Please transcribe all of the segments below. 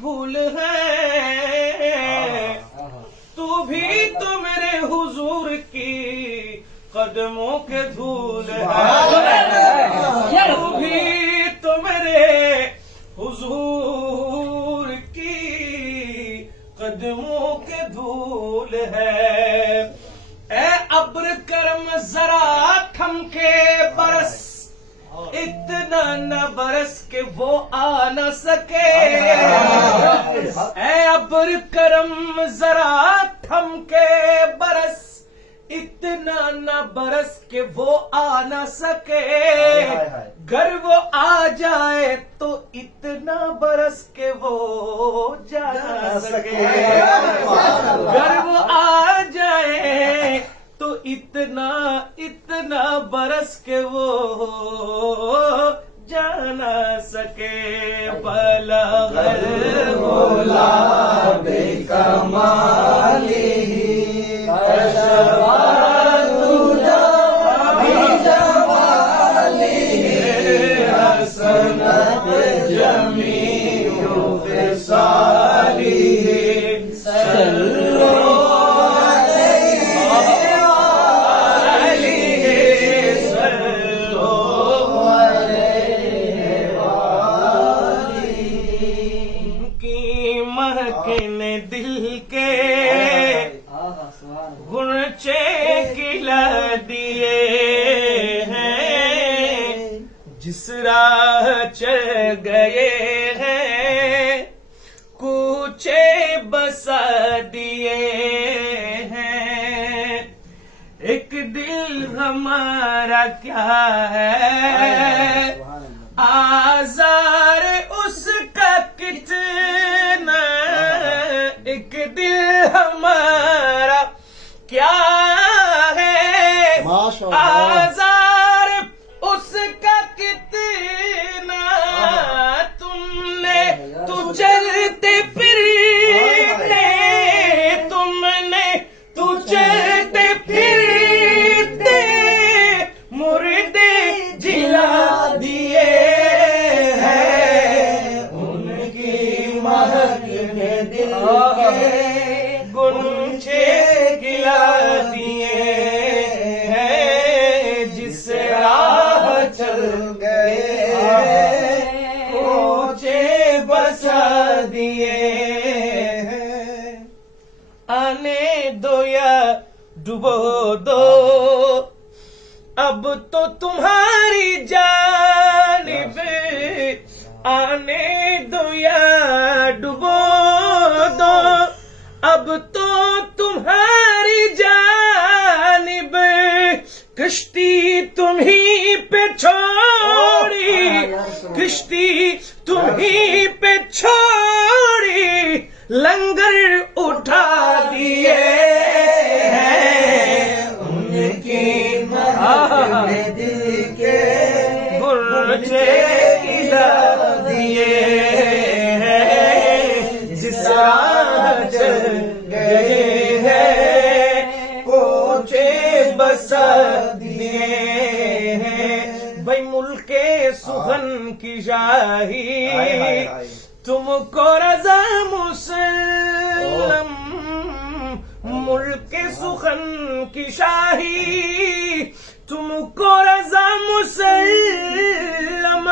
بھول ہے، تو بھی تو میرے حضور کی قدموں کے دھول ہے، تو بھی تو میرے حضور کی قدموں کے دھول ہے۔ اے ابر کرم ذرا تھم کے برس، اتنا نہ برس کہ وہ آ نہ سکے۔ اے ابر کرم ذرا تھم کے برس، اتنا نہ برس کہ وہ آ نہ سکے۔ گر وہ آ جائے تو اتنا برس کہ وہ جا نہ سکے۔ گر وہ آ جائے تو اتنا برس کہ وہ جا نہ سکے۔ بلغ المولا بکمالہ دل کے غنچے کھلا دیے ہیں، جس راہ چل گئے ہیں کوچے بسا دیے ہیں۔ ایک دل ہمارا کیا ہے، آزار اس کا کتنا، ایک دل ہمارا کیا ہے، آزار اس کا کتنا، تم نے تو چلتے پھرتے، تم نے تو چلتے پھرتے مردے جلا دیے ہیں، ان کی مہک میں دل کے گنچے گلا دیے ہیں، جس راہ چل گئے کوچے بسا دیے ہیں۔ آنے دو یا ڈبو دو اب تو تمہاری جانب، آنے دو یا ڈبو دو اب تو تمہاری جانب، کشتی تمہیں پہ چھوڑی، کشتی تمہیں پہ چھوڑی، لنگر اٹھا دیے ہیں، ان کی مہک میں دل کے غنچے کھلا دیے ہیں، جس راہ چل گئے ہیں کوچے بسا دیے ہیں۔ بھائی ملک سخن کی شاہی تم کو رضا مسلم، ملک سخن کی شاہی تم کو رضا مسلم،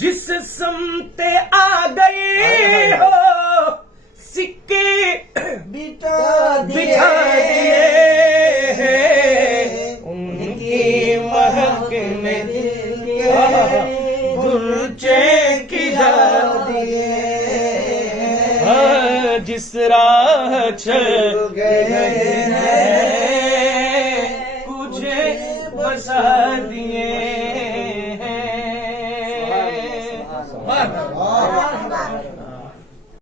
جس سمت آ گئے ہو سکے بٹھا دیے ہیں، ان کی مہک میں دل کے گنچے کھلا دیے ہیں، جس راہ چل گئے ہیں کچھ بسا دیے ہیں۔